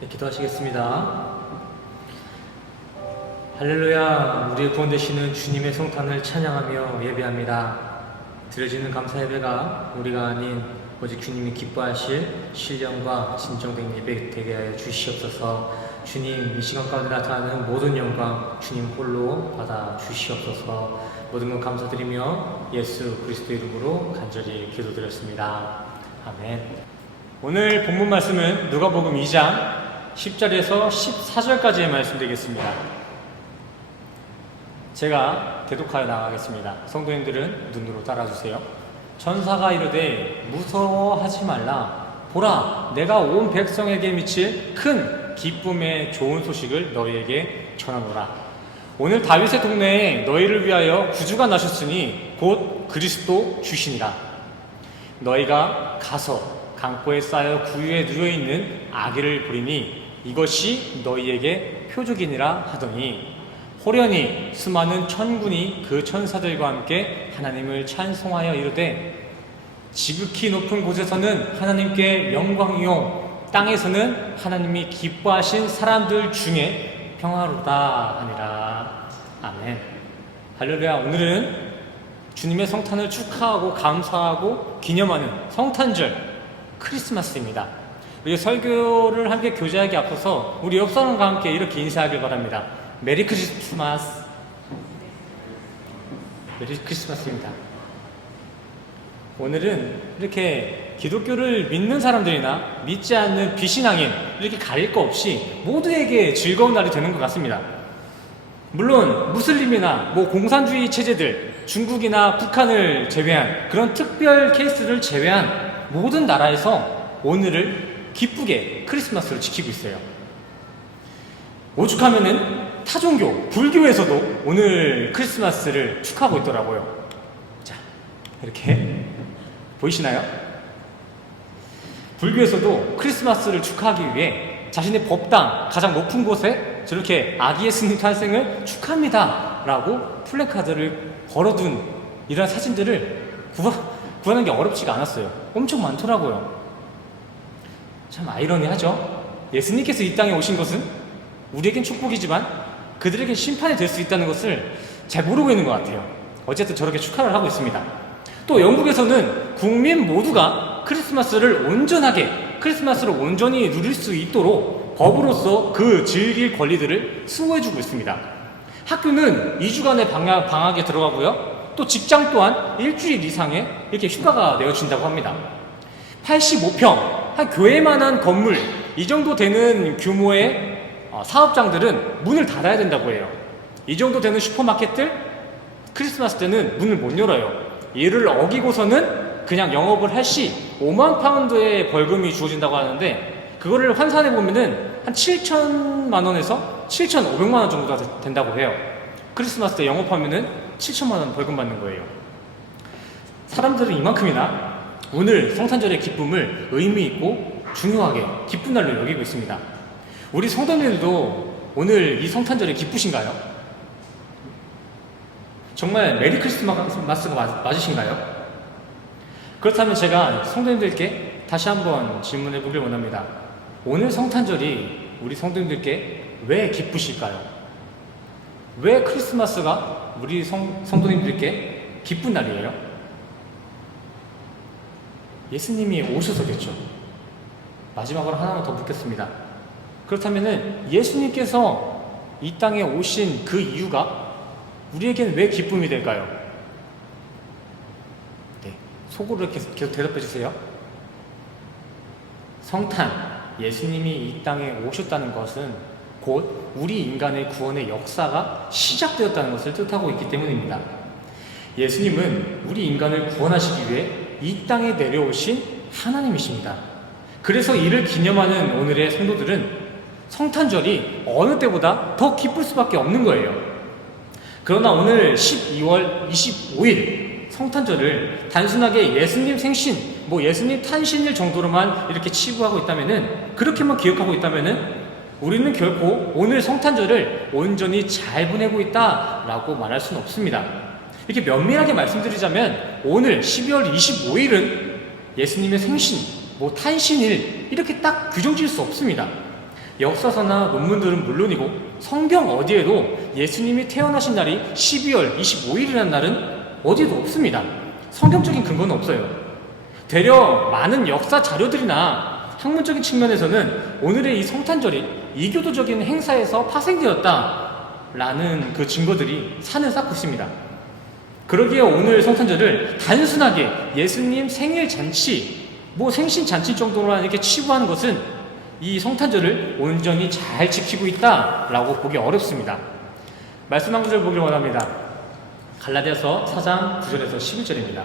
네, 기도하시겠습니다. 할렐루야, 우리의 구원 되시는 주님의 성탄을 찬양하며 예배합니다. 드려지는 감사 예배가 우리가 아닌 오직 주님이 기뻐하실 신령과 진정된 예배 되게 하여 주시옵소서. 주님, 이 시간 가운데 나타나는 모든 영광 주님 홀로 받아 주시옵소서. 모든 것 감사드리며 예수 그리스도 이름으로 간절히 기도드렸습니다. 아멘. 오늘 본문 말씀은 누가복음 2장 10절에서 14절까지의 말씀 되겠습니다. 제가 대독하여 나가겠습니다. 성도님들은 눈으로 따라주세요. 천사가 이르되 무서워하지 말라. 보라, 내가 온 백성에게 미칠 큰 기쁨의 좋은 소식을 너희에게 전하노라. 오늘 다윗의 동네에 너희를 위하여 구주가 나셨으니 곧 그리스도 주시니라. 너희가 가서 강포에 쌓여 구유에 누워있는 아기를 보리니 이것이 너희에게 표적이니라 하더니 호련히 수많은 천군이 그 천사들과 함께 하나님을 찬송하여 이르되 지극히 높은 곳에서는 하나님께 영광이요 땅에서는 하나님이 기뻐하신 사람들 중에 평화롭다 하니라. 아멘. 할렐루야. 오늘은 주님의 성탄을 축하하고 감사하고 기념하는 성탄절 크리스마스입니다. 우리 설교를 함께 교제하기 앞서서 우리 옆 사람과 함께 이렇게 인사하길 바랍니다. 메리 크리스마스. 메리 크리스마스입니다. 오늘은 이렇게 기독교를 믿는 사람들이나 믿지 않는 비신앙인 이렇게 가릴 거 없이 모두에게 즐거운 날이 되는 것 같습니다. 물론 무슬림이나 공산주의 체제들, 중국이나 북한을 제외한 그런 특별 케이스를 제외한 모든 나라에서 오늘을 기쁘게 크리스마스를 지키고 있어요. 오죽하면은 타종교, 불교에서도 오늘 크리스마스를 축하하고 있더라고요. 자, 이렇게 보이시나요? 불교에서도 크리스마스를 축하하기 위해 자신의 법당 가장 높은 곳에 저렇게 아기 예수님 탄생을 축하합니다 라고 플래카드를 걸어둔 이런 사진들을 구하는 게 어렵지가 않았어요. 엄청 많더라고요. 참 아이러니하죠. 예수님께서 이 땅에 오신 것은 우리에겐 축복이지만 그들에겐 심판이 될 수 있다는 것을 잘 모르고 있는 것 같아요. 어쨌든 저렇게 축하를 하고 있습니다. 또 영국에서는 국민 모두가 크리스마스를 온전히 누릴 수 있도록 법으로서 그 즐길 권리들을 수호해주고 있습니다. 학교는 2주간의 방학에 들어가고요. 또 직장 또한 일주일 이상의 이렇게 휴가가 내어진다고 합니다. 85평, 한 교회만한 건물, 이 정도 되는 규모의 사업장들은 문을 닫아야 된다고 해요. 이 정도 되는 슈퍼마켓들, 크리스마스 때는 문을 못 열어요. 이를 어기고서는 그냥 영업을 할 시 5만 파운드의 벌금이 주어진다고 하는데 그거를 환산해 보면은 한 7천만 원에서 7,500만 원 정도가 된다고 해요. 크리스마스 때 영업하면은 7천만 원 벌금 받는 거예요. 사람들은 이만큼이나 오늘 성탄절의 기쁨을 의미 있고 중요하게 기쁜 날로 여기고 있습니다. 우리 성도님들도 오늘 이 성탄절에 기쁘신가요? 정말 메리 크리스마스가 맞으신가요? 그렇다면 제가 성도님들께 다시 한번 질문해 보길 원합니다. 오늘 성탄절이 우리 성도님들께 왜 기쁘실까요? 왜 크리스마스가 우리 성도님들께 기쁜 날이에요? 예수님이 오셔서겠죠. 마지막으로 하나만 더 묻겠습니다. 그렇다면 예수님께서 이 땅에 오신 그 이유가 우리에겐 왜 기쁨이 될까요? 네, 속으로 이렇게 계속 대답해 주세요. 성탄, 예수님이 이 땅에 오셨다는 것은 곧 우리 인간의 구원의 역사가 시작되었다는 것을 뜻하고 있기 때문입니다. 예수님은 우리 인간을 구원하시기 위해 이 땅에 내려오신 하나님이십니다. 그래서 이를 기념하는 오늘의 성도들은 성탄절이 어느 때보다 더 기쁠 수밖에 없는 거예요. 그러나 오늘 12월 25일 성탄절을 단순하게 예수님 생신, 예수님 탄신일 정도로만 이렇게 치부하고 있다면은, 그렇게만 기억하고 있다면은 우리는 결코 오늘 성탄절을 온전히 잘 보내고 있다라고 말할 수는 없습니다. 이렇게 면밀하게 말씀드리자면 오늘 12월 25일은 예수님의 생신, 탄신일 이렇게 딱 규정 지을 수 없습니다. 역사서나 논문들은 물론이고 성경 어디에도 예수님이 태어나신 날이 12월 25일이라는 날은 어디에도 없습니다. 성경적인 근거는 없어요. 되려 많은 역사 자료들이나 학문적인 측면에서는 오늘의 이 성탄절이 이교도적인 행사에서 파생되었다라는 그 증거들이 산을 쌓고 있습니다. 그러기에 오늘 성탄절을 단순하게 예수님 생일 잔치, 생신 잔치 정도로만 이렇게 치부하는 것은 이 성탄절을 온전히 잘 지키고 있다라고 보기 어렵습니다. 말씀 한 구절 보기를 원합니다. 갈라디아서 4장 9절에서 11절입니다.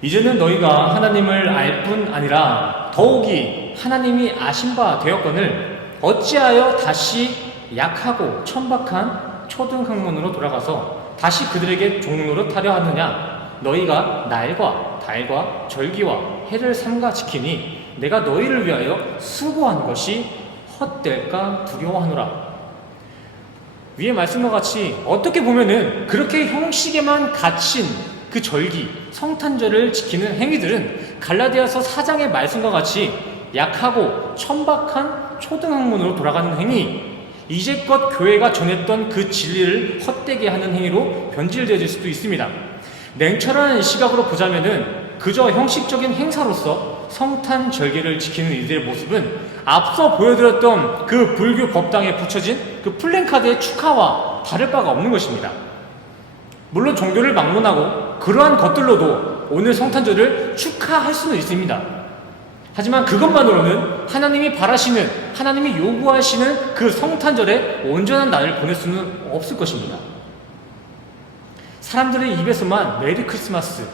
이제는 너희가 하나님을 알 뿐 아니라 더욱이 하나님이 아신 바 되었거늘 어찌하여 다시 약하고 천박한 초등학문으로 돌아가서 다시 그들에게 종노릇하려 하느냐. 너희가 날과 달과 절기와 해를 삼가 지키니 내가 너희를 위하여 수고한 것이 헛될까 두려워하노라. 위의 말씀과 같이 어떻게 보면은 그렇게 형식에만 갇힌 그 절기, 성탄절을 지키는 행위들은 갈라디아서 4장의 말씀과 같이 약하고 천박한 초등학문으로 돌아가는 행위, 이제껏 교회가 전했던 그 진리를 헛되게 하는 행위로 변질되어질 수도 있습니다. 냉철한 시각으로 보자면은 그저 형식적인 행사로서 성탄 절기를 지키는 이들의 모습은 앞서 보여드렸던 그 불교 법당에 붙여진 그 플랜카드의 축하와 다를 바가 없는 것입니다. 물론 종교를 막론하고 그러한 것들로도 오늘 성탄절을 축하할 수는 있습니다. 하지만 그것만으로는 하나님이 바라시는, 하나님이 요구하시는 그 성탄절에 온전한 날을 보낼 수는 없을 것입니다. 사람들의 입에서만 메리 크리스마스,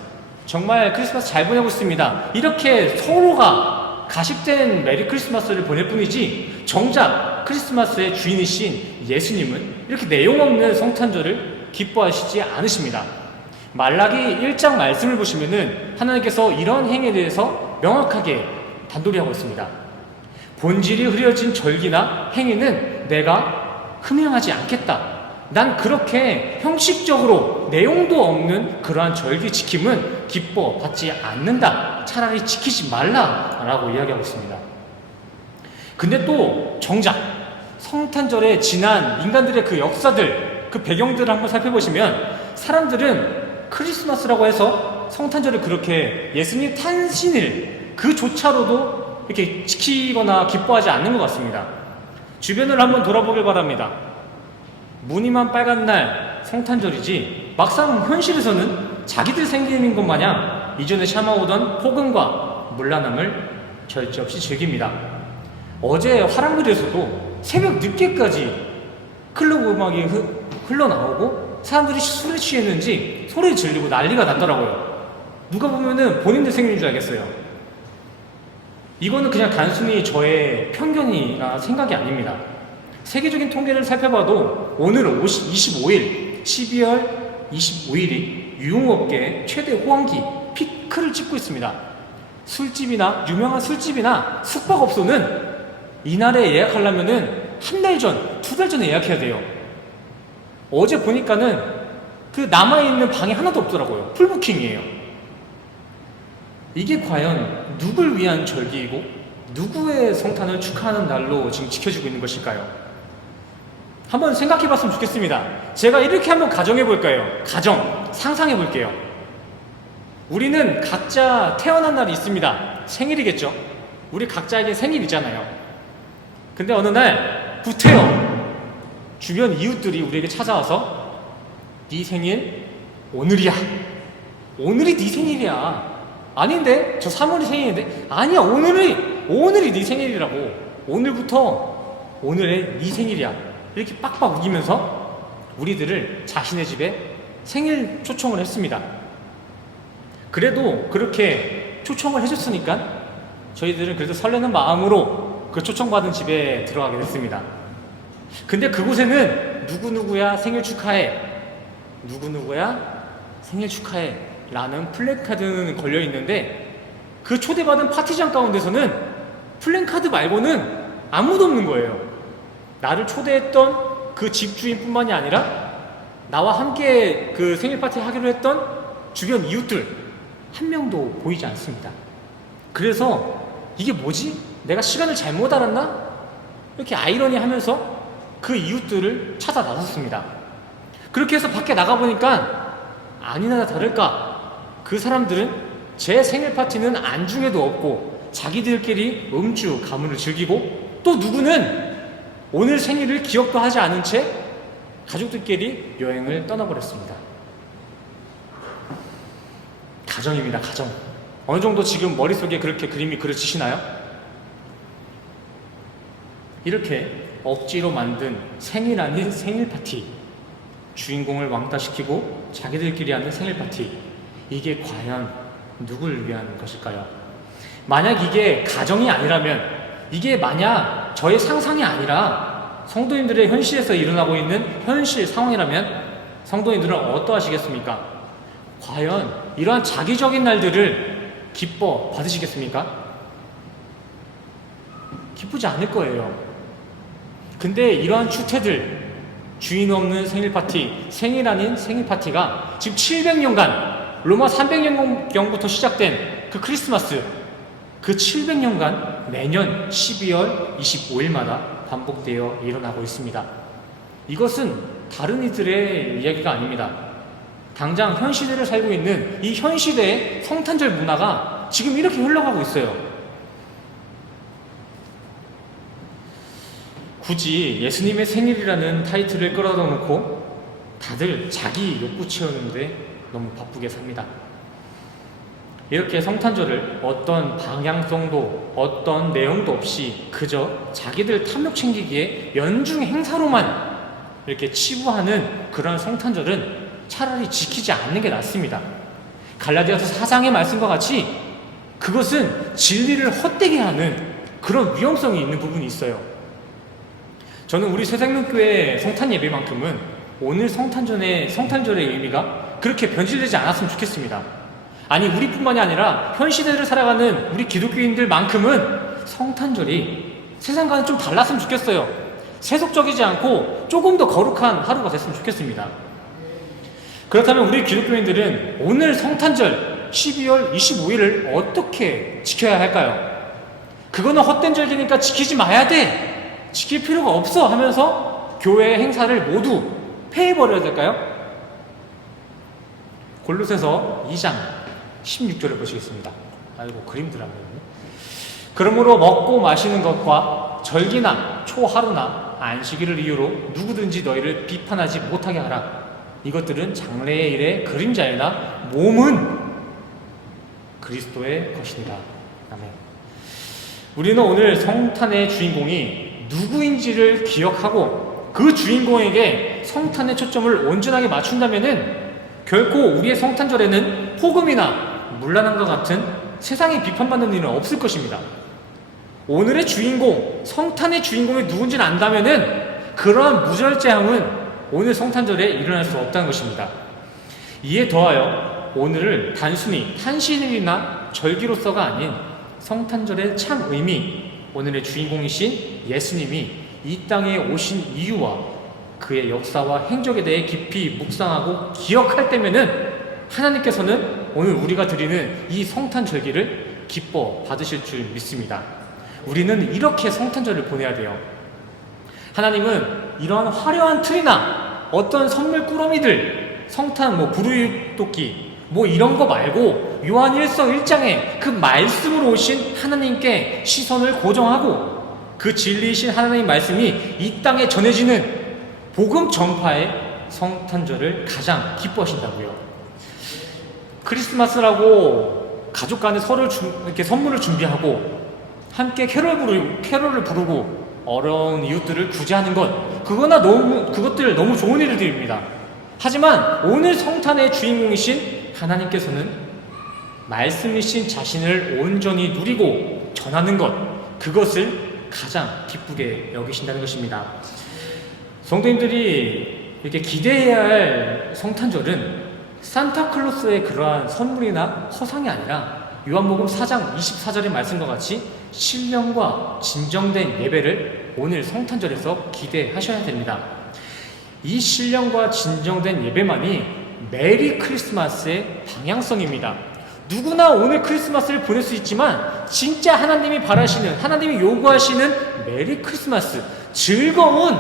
정말 크리스마스 잘 보내고 있습니다, 이렇게 서로가 가식된 메리 크리스마스를 보낼 뿐이지 정작 크리스마스의 주인이신 예수님은 이렇게 내용 없는 성탄절을 기뻐하시지 않으십니다. 말라기 1장 말씀을 보시면은 하나님께서 이런 행위에 대해서 명확하게 단도리 하고 있습니다. 본질이 흐려진 절기나 행위는 내가 흠양하지 않겠다. 난 그렇게 형식적으로 내용도 없는 그러한 절기 지킴은 기뻐 받지 않는다. 차라리 지키지 말라라고 이야기하고 있습니다. 근데 또 정작 성탄절에 지난 인간들의 그 역사들, 그 배경들을 한번 살펴보시면 사람들은 크리스마스라고 해서 성탄절을 그렇게 예수님 탄신일 그조차로도 이렇게 지키거나 기뻐하지 않는 것 같습니다. 주변을 한번 돌아보길 바랍니다. 무늬만 빨간 날 성탄절이지 막상 현실에서는 자기들 생기는 것 마냥 이전에 참아오던 포근과 문란함을 절제 없이 즐깁니다. 어제 화랑그리에서도 새벽 늦게까지 클럽 음악이 흘러나오고 사람들이 술에 취했는지 소리 지르고 난리가 났더라고요. 누가 보면은 본인들 생일인 줄 알겠어요. 이거는 그냥 단순히 저의 편견이나 생각이 아닙니다. 세계적인 통계를 살펴봐도 오늘 25일, 12월 25일이 유흥업계의 최대 호황기 피크를 찍고 있습니다. 술집이나 유명한 술집이나 숙박업소는 이날에 예약하려면은 한 달 전, 두 달 전에 예약해야 돼요. 어제 보니까는 그 남아있는 방이 하나도 없더라고요. 풀부킹이에요. 이게 과연 누굴 위한 절기이고 누구의 성탄을 축하하는 날로 지금 지켜지고 있는 것일까요? 한번 생각해 봤으면 좋겠습니다. 제가 이렇게 한번 가정해 볼까요? 상상해 볼게요. 우리는 각자 태어난 날이 있습니다. 생일이겠죠? 우리 각자에게 생일이잖아요. 근데 어느 날 구태여 주변 이웃들이 우리에게 찾아와서 네 생일 오늘이야. 오늘이 네 생일이야. 아닌데? 저 3월이 생일인데? 아니야, 오늘이 네 생일이라고. 오늘부터 오늘의 네 생일이야. 이렇게 빡빡 우기면서 우리들을 자신의 집에 생일 초청을 했습니다. 그래도 그렇게 초청을 해줬으니까 저희들은 그래도 설레는 마음으로 그 초청받은 집에 들어가게 됐습니다. 근데 그곳에는 누구누구야 생일 축하해, 누구누구야 생일 축하해 라는 플랜카드는 걸려있는데 그 초대받은 파티장 가운데서는 플랜카드 말고는 아무도 없는 거예요. 나를 초대했던 그 집주인뿐만이 아니라 나와 함께 그 생일 파티 하기로 했던 주변 이웃들 한 명도 보이지 않습니다. 그래서 이게 뭐지? 내가 시간을 잘못 알았나? 이렇게 아이러니하면서 그 이웃들을 찾아 나섰습니다. 그렇게 해서 밖에 나가보니까 아니나 다를까 그 사람들은 제 생일 파티는 안중에도 없고 자기들끼리 음주 가문을 즐기고, 또 누구는 오늘 생일을 기억도 하지 않은 채 가족들끼리 여행을 떠나버렸습니다. 가정입니다. 가정. 어느 정도 지금 머릿속에 그렇게 그림이 그려지시나요? 이렇게 억지로 만든 생일 아닌 생일 파티, 주인공을 왕따시키고 자기들끼리 하는 생일 파티, 이게 과연 누굴 위한 것일까요? 만약 이게 가정이 아니라면, 이게 만약 저의 상상이 아니라 성도님들의 현실에서 일어나고 있는 현실 상황이라면 성도님들은 어떠하시겠습니까? 과연 이러한 자기적인 날들을 기뻐 받으시겠습니까? 기쁘지 않을 거예요. 근데 이러한 추태들, 주인 없는 생일 파티, 생일 아닌 생일 파티가 지금 700년간, 로마 300년경부터 시작된 그 크리스마스, 그 700년간 매년 12월 25일마다 반복되어 일어나고 있습니다. 이것은 다른 이들의 이야기가 아닙니다. 당장 현 시대를 살고 있는 이 현 시대의 성탄절 문화가 지금 이렇게 흘러가고 있어요. 굳이 예수님의 생일이라는 타이틀을 끌어다 놓고 다들 자기 욕구 채우는데 너무 바쁘게 삽니다. 이렇게 성탄절을 어떤 방향성도 어떤 내용도 없이 그저 자기들 탐욕 챙기기에 연중 행사로만 이렇게 치부하는 그런 성탄절은 차라리 지키지 않는 게 낫습니다. 갈라디아서 4장의 말씀과 같이 그것은 진리를 헛되게 하는 그런 위험성이 있는 부분이 있어요. 저는 우리 새생명교회 성탄 예배만큼은 오늘 성탄절의 의미가 그렇게 변질되지 않았으면 좋겠습니다. 아니, 우리뿐만이 아니라 현 시대를 살아가는 우리 기독교인들만큼은 성탄절이 세상과는 좀 달랐으면 좋겠어요. 세속적이지 않고 조금 더 거룩한 하루가 됐으면 좋겠습니다. 그렇다면 우리 기독교인들은 오늘 성탄절 12월 25일을 어떻게 지켜야 할까요? 그거는 헛된 절기니까 지키지 마야 돼, 지킬 필요가 없어 하면서 교회 행사를 모두 폐해버려야 될까요? 골로새서 2장 16절을 보시겠습니다. 아이고, 그림들하고요. 그러므로 먹고 마시는 것과 절기나 초하루나 안식일을 이유로 누구든지 너희를 비판하지 못하게 하라. 이것들은 장래의 일의 그림자이나 몸은 그리스도의 것이니라. 아멘. 우리는 오늘 성탄의 주인공이 누구인지를 기억하고 그 주인공에게 성탄의 초점을 온전하게 맞춘다면은 결코 우리의 성탄절에는 폭음이나 문란함과 같은 세상에 비판받는 일은 없을 것입니다. 오늘의 주인공, 성탄의 주인공이 누군지는 안다면은 그러한 무절제함은 오늘 성탄절에 일어날 수 없다는 것입니다. 이에 더하여 오늘을 단순히 탄신일이나 절기로서가 아닌 성탄절의 참 의미, 오늘의 주인공이신 예수님이 이 땅에 오신 이유와 그의 역사와 행적에 대해 깊이 묵상하고 기억할 때면은 하나님께서는 오늘 우리가 드리는 이 성탄절기를 기뻐 받으실 줄 믿습니다. 우리는 이렇게 성탄절을 보내야 돼요. 하나님은 이러한 화려한 틀이나 어떤 선물 꾸러미들, 성탄 부르유토끼 이런 거 말고 요한 1장 그 말씀으로 오신 하나님께 시선을 고정하고 그 진리이신 하나님 말씀이 이 땅에 전해지는 복음 전파의 성탄절을 가장 기뻐하신다고요. 크리스마스라고 가족 간에 서로 이렇게 선물을 준비하고 함께 캐롤을 부르고 어려운 이웃들을 구제하는 그것들 너무 좋은 일들입니다. 하지만 오늘 성탄의 주인공이신 하나님께서는 말씀이신 자신을 온전히 누리고 전하는 그것을 가장 기쁘게 여기신다는 것입니다. 성도님들이 이렇게 기대해야 할 성탄절은 산타클로스의 그러한 선물이나 허상이 아니라 요한복음 4장 24절의 말씀과 같이 신령과 진정된 예배를 오늘 성탄절에서 기대하셔야 됩니다. 이 신령과 진정된 예배만이 메리 크리스마스의 방향성입니다. 누구나 오늘 크리스마스를 보낼 수 있지만 진짜 하나님이 바라시는, 하나님이 요구하시는 메리 크리스마스, 즐거운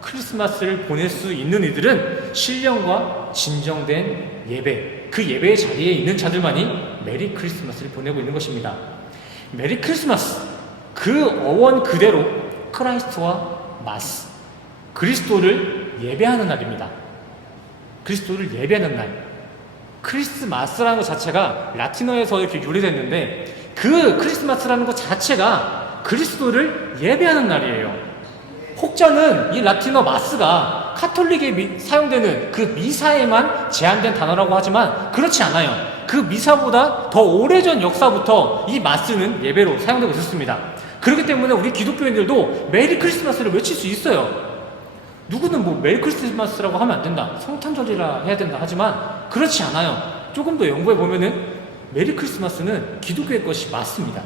크리스마스를 보낼 수 있는 이들은 신령과 진정된 예배, 그 예배의 자리에 있는 자들만이 메리 크리스마스를 보내고 있는 것입니다. 메리 크리스마스, 그 어원 그대로 크라이스트와 마스, 그리스도를 예배하는 날입니다. 그리스도를 예배하는 날. 크리스마스라는 것 자체가 라틴어에서 이렇게 유래됐는데 그 크리스마스라는 것 자체가 그리스도를 예배하는 날이에요. 혹자는 이 라틴어 마스가 카톨릭에 사용되는 그 미사에만 제한된 단어라고 하지만 그렇지 않아요. 그 미사보다 더 오래전 역사부터 이 마스는 예배로 사용되고 있었습니다. 그렇기 때문에 우리 기독교인들도 메리 크리스마스를 외칠 수 있어요. 누구는 뭐 메리 크리스마스라고 하면 안 된다, 성탄절이라 해야 된다 하지만 그렇지 않아요. 조금 더 연구해 보면은 메리 크리스마스는 기독교의 것이 맞습니다.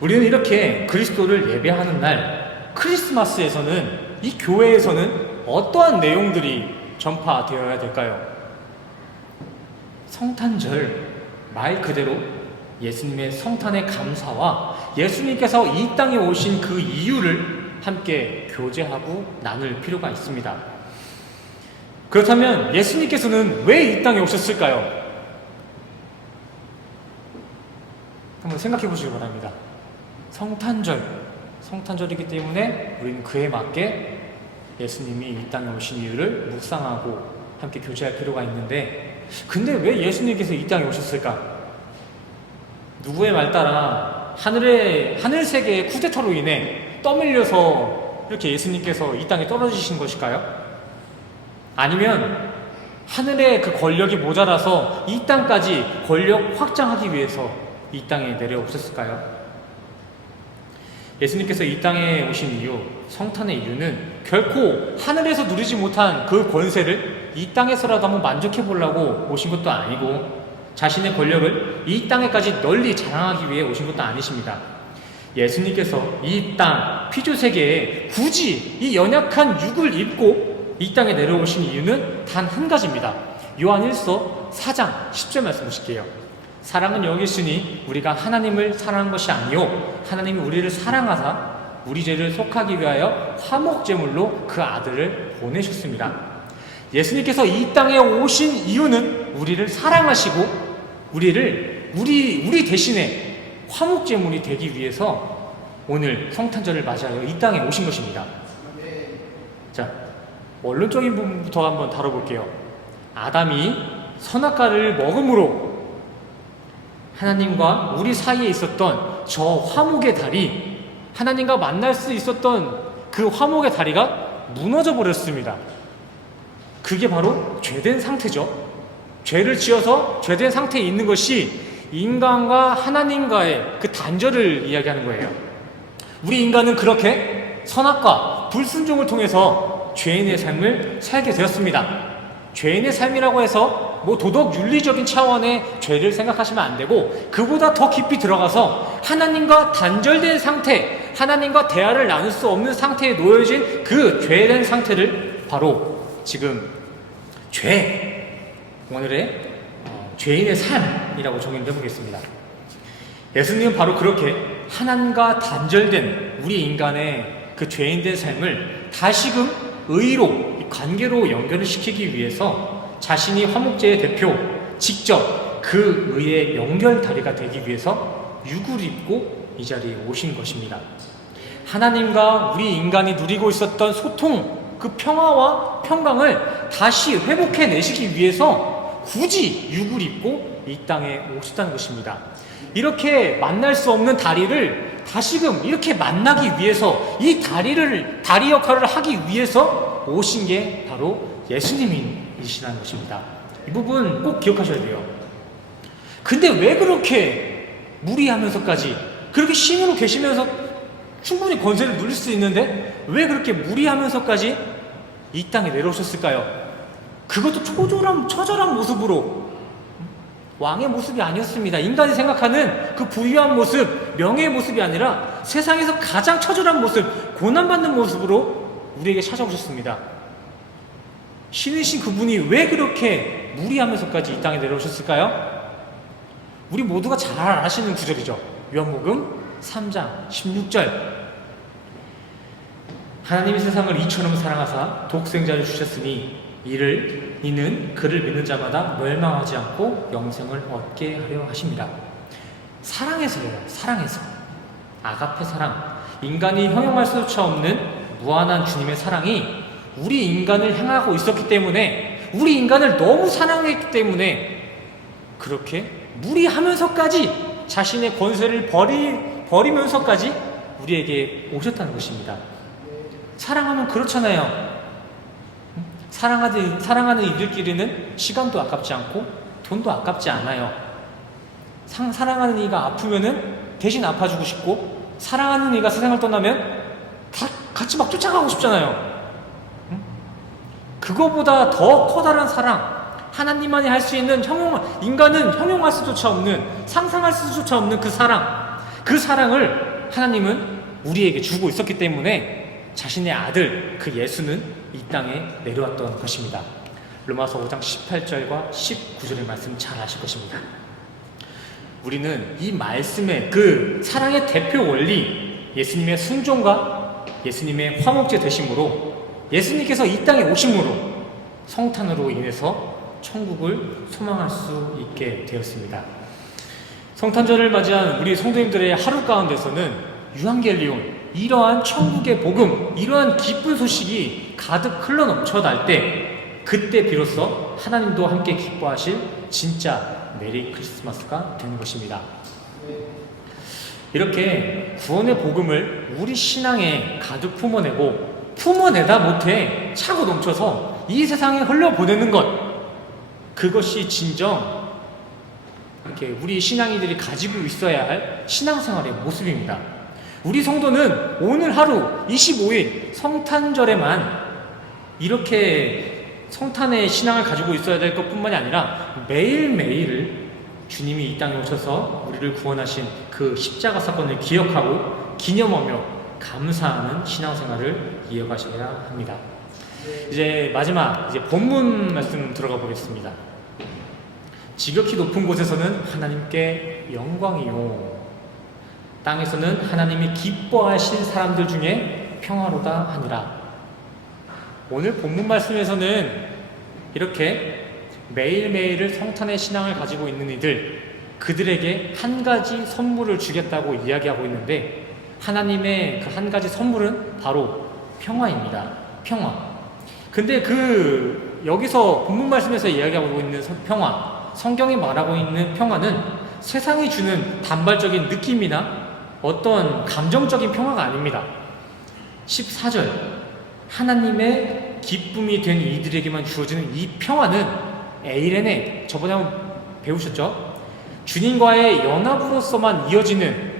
우리는 이렇게 그리스도를 예배하는 날 크리스마스에서는, 이 교회에서는 어떠한 내용들이 전파되어야 될까요? 성탄절, 말 그대로 예수님의 성탄의 감사와 예수님께서 이 땅에 오신 그 이유를 함께 교제하고 나눌 필요가 있습니다. 그렇다면 예수님께서는 왜 이 땅에 오셨을까요? 한번 생각해 보시기 바랍니다. 성탄절이기 때문에 우리는 그에 맞게 예수님이 이 땅에 오신 이유를 묵상하고 함께 교제할 필요가 있는데, 근데 왜 예수님께서 이 땅에 오셨을까? 누구의 말 따라 하늘 세계의 쿠데타로 인해 떠밀려서 이렇게 예수님께서 이 땅에 떨어지신 것일까요? 아니면 하늘의 그 권력이 모자라서 이 땅까지 권력 확장하기 위해서 이 땅에 내려오셨을까요? 예수님께서 이 땅에 오신 이유, 성탄의 이유는 결코 하늘에서 누리지 못한 그 권세를 이 땅에서라도 한번 만족해 보려고 오신 것도 아니고 자신의 권력을 이 땅에까지 널리 자랑하기 위해 오신 것도 아니십니다. 예수님께서 이 땅, 피조세계에 굳이 이 연약한 육을 입고 이 땅에 내려오신 이유는 단 한 가지입니다. 요한 1서 4장 10절 말씀 보실게요. 사랑은 여기 있으니 우리가 하나님을 사랑한 것이 아니요 하나님이 우리를 사랑하사 우리 죄를 속하기 위하여 화목제물로 그 아들을 보내셨습니다. 예수님께서 이 땅에 오신 이유는 우리를 사랑하시고 우리 대신에 화목제물이 되기 위해서 오늘 성탄절을 맞이하여 이 땅에 오신 것입니다. 자, 원론적인 부분부터 한번 다뤄볼게요. 아담이 선악과를 먹음으로 하나님과 우리 사이에 있었던 저 화목의 다리, 하나님과 만날 수 있었던 그 화목의 다리가 무너져 버렸습니다. 그게 바로 죄된 상태죠. 죄를 지어서 죄된 상태에 있는 것이 인간과 하나님과의 그 단절을 이야기하는 거예요. 우리 인간은 그렇게 선악과 불순종을 통해서 죄인의 삶을 살게 되었습니다. 죄인의 삶이라고 해서 뭐 도덕 윤리적인 차원의 죄를 생각하시면 안 되고, 그보다 더 깊이 들어가서 하나님과 단절된 상태, 하나님과 대화를 나눌 수 없는 상태에 놓여진 그 죄된 상태를 바로 지금 오늘의 죄인의 삶이라고 정의를 해보겠습니다. 예수님은 바로 그렇게 하나님과 단절된 우리 인간의 그 죄인된 삶을 다시금 의로, 관계로 연결을 시키기 위해서 자신이 화목제의 대표, 직접 그 의의 연결다리가 되기 위해서 육을 입고 이 자리에 오신 것입니다. 하나님과 우리 인간이 누리고 있었던 소통, 그 평화와 평강을 다시 회복해내시기 위해서 굳이 육을 입고 이 땅에 오셨다는 것입니다. 이렇게 만날 수 없는 다리를 다시금 이렇게 만나기 위해서, 이 다리 역할을 하기 위해서 오신 게 바로 예수님이시라는 것입니다. 이 부분 꼭 기억하셔야 돼요. 근데 왜 그렇게 무리하면서까지, 그렇게 신으로 계시면서 충분히 권세를 누릴 수 있는데 왜 그렇게 무리하면서까지 이 땅에 내려오셨을까요? 그것도 처절한 모습으로, 왕의 모습이 아니었습니다. 인간이 생각하는 그 부유한 모습, 명예의 모습이 아니라 세상에서 가장 처절한 모습, 고난받는 모습으로 우리에게 찾아오셨습니다. 신이신 그분이 왜 그렇게 무리하면서까지 이 땅에 내려오셨을까요? 우리 모두가 잘 아시는 구절이죠. 요한복음 3장 16절. 하나님이 세상을 이처럼 사랑하사 독생자를 주셨으니 이는 그를 믿는 자마다 멸망하지 않고 영생을 얻게 하려 하십니다. 사랑해서요. 사랑해서. 아가페 사랑. 인간이 형용할 수조차 없는 무한한 주님의 사랑이 우리 인간을 향하고 있었기 때문에, 우리 인간을 너무 사랑했기 때문에 그렇게 무리하면서까지 자신의 권세를 버리면서까지 우리에게 오셨다는 것입니다. 사랑하면 그렇잖아요. 사랑하는 이들끼리는 시간도 아깝지 않고 돈도 아깝지 않아요. 사랑하는 이가 아프면은 대신 아파주고 싶고, 사랑하는 이가 세상을 떠나면 다 같이 막 쫓아가고 싶잖아요. 그거보다 더 커다란 사랑, 하나님만이 할 수 있는 인간은 형용할 수조차 없는, 상상할 수조차 없는 그 사랑을 하나님은 우리에게 주고 있었기 때문에 자신의 아들 그 예수는 이 땅에 내려왔던 것입니다. 로마서 5장 18절과 19절의 말씀 잘 아실 것입니다. 우리는 이 말씀의 그 사랑의 대표 원리, 예수님의 순종과 예수님의 화목제 되심으로, 예수님께서 이 땅에 오심으로 성탄으로 인해서 천국을 소망할 수 있게 되었습니다. 성탄절을 맞이한 우리 성도님들의 하루 가운데서는 유한겔리온, 이러한 천국의 복음, 이러한 기쁜 소식이 가득 흘러넘쳐날 때, 그때 비로소 하나님도 함께 기뻐하실 진짜 메리 크리스마스가 되는 것입니다. 이렇게 구원의 복음을 우리 신앙에 가득 품어내다 못해 차고 넘쳐서 이 세상에 흘려보내는 것, 그것이 진정 이렇게 우리 신앙이들이 가지고 있어야 할 신앙생활의 모습입니다. 우리 성도는 오늘 하루 25일 성탄절에만 이렇게 성탄의 신앙을 가지고 있어야 될 것뿐만이 아니라 매일매일을 주님이 이 땅에 오셔서 우리를 구원하신 그 십자가 사건을 기억하고 기념하며 감사하는 신앙생활을 이어가셔야 합니다. 이제 마지막 본문 말씀 들어가 보겠습니다. 지극히 높은 곳에서는 하나님께 영광이요, 땅에서는 하나님이 기뻐하실 사람들 중에 평화로다 하니라. 오늘 본문 말씀에서는 이렇게 매일매일을 성탄의 신앙을 가지고 있는 이들, 그들에게 한 가지 선물을 주겠다고 이야기하고 있는데, 하나님의 그 한 가지 선물은 바로 평화입니다. 평화. 근데 여기서 본문 말씀에서 이야기하고 있는 평화, 성경이 말하고 있는 평화는 세상이 주는 단발적인 느낌이나 어떤 감정적인 평화가 아닙니다. 14절, 하나님의 기쁨이 된 이들에게만 주어지는 이 평화는 에이레네, 저번에 한번 배우셨죠? 주님과의 연합으로서만 이어지는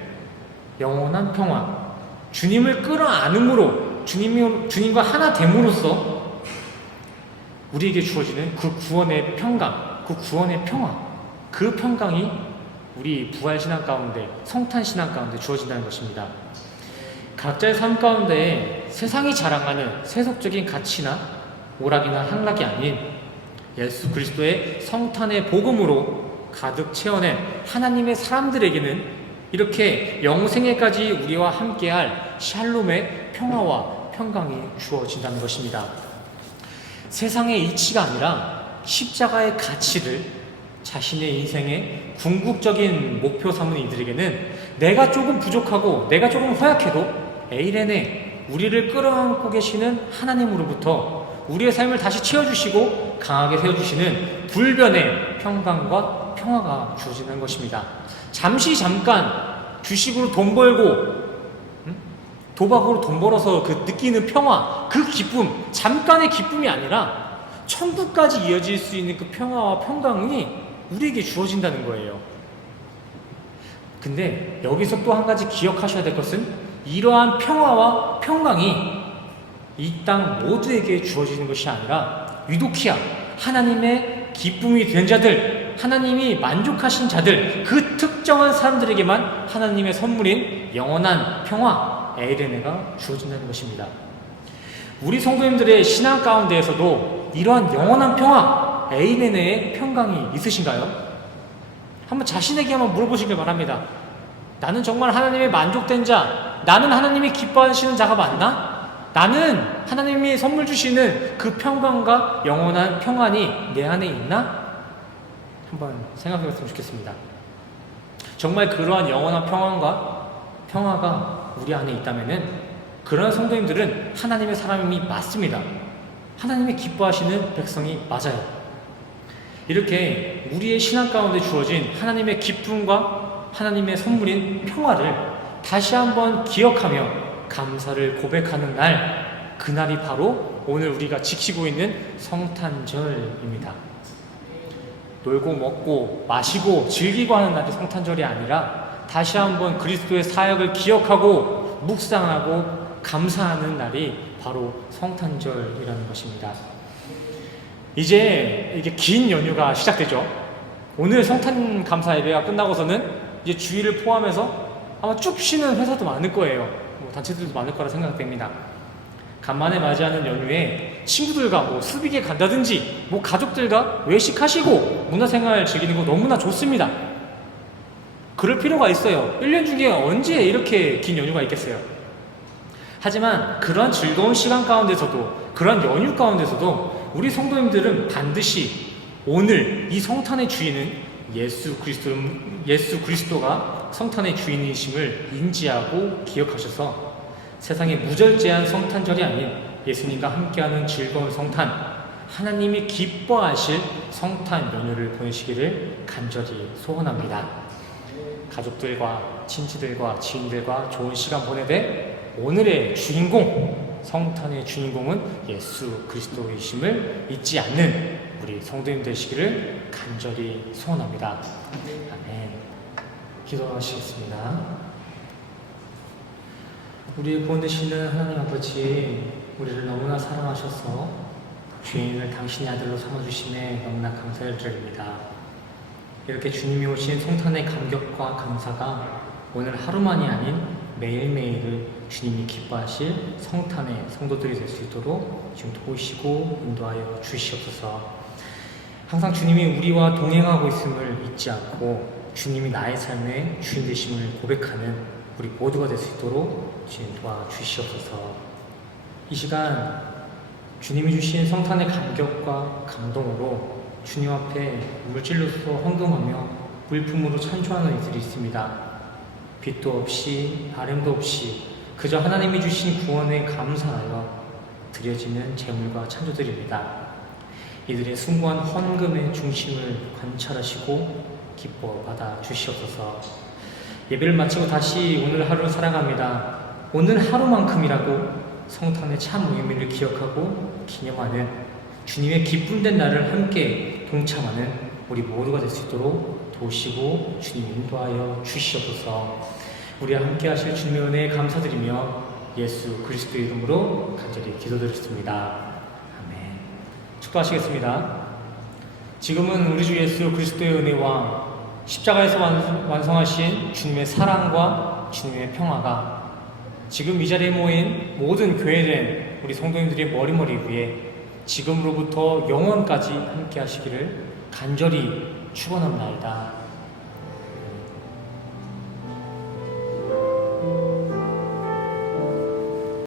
영원한 평화, 주님을 끌어안음으로, 주님과 하나 됨으로써 우리에게 주어지는 그 구원의 평강, 그 구원의 평화, 그 평강이 우리 부활신앙 가운데, 성탄신앙 가운데 주어진다는 것입니다. 각자의 삶 가운데 세상이 자랑하는 세속적인 가치나 오락이나 향락이 아닌 예수 그리스도의 성탄의 복음으로 가득 채워낸 하나님의 사람들에게는 이렇게 영생에까지 우리와 함께할 샬롬의 평화와 평강이 주어진다는 것입니다. 세상의 이치가 아니라 십자가의 가치를 자신의 인생의 궁극적인 목표 삼은 이들에게는 내가 조금 부족하고 내가 조금 허약해도 에이레네, 우리를 끌어안고 계시는 하나님으로부터 우리의 삶을 다시 채워주시고 강하게 세워주시는 불변의 평강과 평화가 주어지는 것입니다. 잠깐 주식으로 돈 벌고 도박으로 돈 벌어서 그 느끼는 평화, 그 기쁨, 잠깐의 기쁨이 아니라 천국까지 이어질 수 있는 그 평화와 평강이 우리에게 주어진다는 거예요. 근데 여기서 또 한 가지 기억하셔야 될 것은, 이러한 평화와 평강이 이 땅 모두에게 주어지는 것이 아니라 유도키아, 하나님의 기쁨이 된 자들, 하나님이 만족하신 자들, 그 특정한 사람들에게만 하나님의 선물인 영원한 평화, 에이레네가 주어진다는 것입니다. 우리 성도님들의 신앙 가운데에서도 이러한 영원한 평화, 에이레네의 평강이 있으신가요? 한번 자신에게 한번 물어보시길 바랍니다. 나는 정말 하나님의 만족된 자, 나는 하나님이 기뻐하시는 자가 맞나? 나는 하나님이 선물 주시는 그 평강과 영원한 평안이 내 안에 있나? 한번 생각해 봤으면 좋겠습니다. 정말 그러한 영원한 평안과 평화가 우리 안에 있다면은 그런 성도님들은 하나님의 사람이 맞습니다. 하나님이 기뻐하시는 백성이 맞아요. 이렇게 우리의 신앙 가운데 주어진 하나님의 기쁨과 하나님의 선물인 평화를 다시 한번 기억하며 감사를 고백하는 날, 그날이 바로 오늘 우리가 지키고 있는 성탄절입니다. 놀고 먹고 마시고 즐기고 하는 날이 성탄절이 아니라 다시 한번 그리스도의 사역을 기억하고 묵상하고 감사하는 날이 바로 성탄절이라는 것입니다. 이제 이게 긴 연휴가 시작되죠. 오늘 성탄 감사 예배가 끝나고서는 이제 주일을 포함해서 아마 쭉 쉬는 회사도 많을 거예요. 뭐 단체들도 많을 거라 생각됩니다. 간만에 맞이하는 연휴에 친구들과 뭐 수비계 간다든지 뭐 가족들과 외식하시고 문화생활 즐기는 거 너무나 좋습니다. 그럴 필요가 있어요. 1년 중에 언제 이렇게 긴 연휴가 있겠어요. 하지만 그런 즐거운 시간 가운데서도, 그런 연휴 가운데서도 우리 성도님들은 반드시 오늘 이 성탄의 주인은 예수 그리스도가 성탄의 주인이심을 인지하고 기억하셔서 세상에 무절제한 성탄절이 아닌 예수님과 함께하는 즐거운 성탄, 하나님이 기뻐하실 성탄 연휴를 보내시기를 간절히 소원합니다. 가족들과 친지들과 지인들과 좋은 시간 보내되 오늘의 주인공, 성탄의 주인공은 예수 그리스도이심을 잊지 않는 우리 성도님 되시기를 간절히 소원합니다. 아멘. 기도하시겠습니다. 우리의 구원 되시는 하나님 아버지, 우리를 너무나 사랑하셔서 주인을 당신의 아들로 삼아주심에 너무나 감사를 드립니다. 이렇게 주님이 오신 성탄의 감격과 감사가 오늘 하루만이 아닌 매일매일을 주님이 기뻐하실 성탄의 성도들이 될 수 있도록 지금 도우시고 인도하여 주시옵소서. 항상 주님이 우리와 동행하고 있음을 잊지 않고 주님이 나의 삶의 주인 되심을 고백하는 우리 모두가 될 수 있도록 주님 도와주시옵소서. 이 시간 주님이 주신 성탄의 감격과 감동으로 주님 앞에 물질로서 헌금하며 물품으로 찬송하는 이들이 있습니다. 빛도 없이 바램도 없이 그저 하나님이 주신 구원에 감사하여 드려지는 제물과 찬조들입니다. 이들의 숭고한 헌금의 중심을 관찰하시고 기뻐 받아 주시옵소서. 예배를 마치고 다시 오늘 하루를 살아갑니다. 오늘 하루만큼이라도 성탄의 참 의미를 기억하고 기념하는 주님의 기쁨된 날을 함께 동참하는 우리 모두가 될 수 있도록 도우시고 주님 인도하여 주시옵소서. 우리와 함께 하실 주님의 은혜에 감사드리며 예수 그리스도의 이름으로 간절히 기도드렸습니다. 아멘. 축도하시겠습니다. 지금은 우리 주 예수 그리스도의 은혜와 십자가에서 완성하신 주님의 사랑과 주님의 평화가 지금 이 자리에 모인 모든 교회된 우리 성도님들의 머리머리 위에 지금으로부터 영원까지 함께 하시기를 간절히 축원합니다.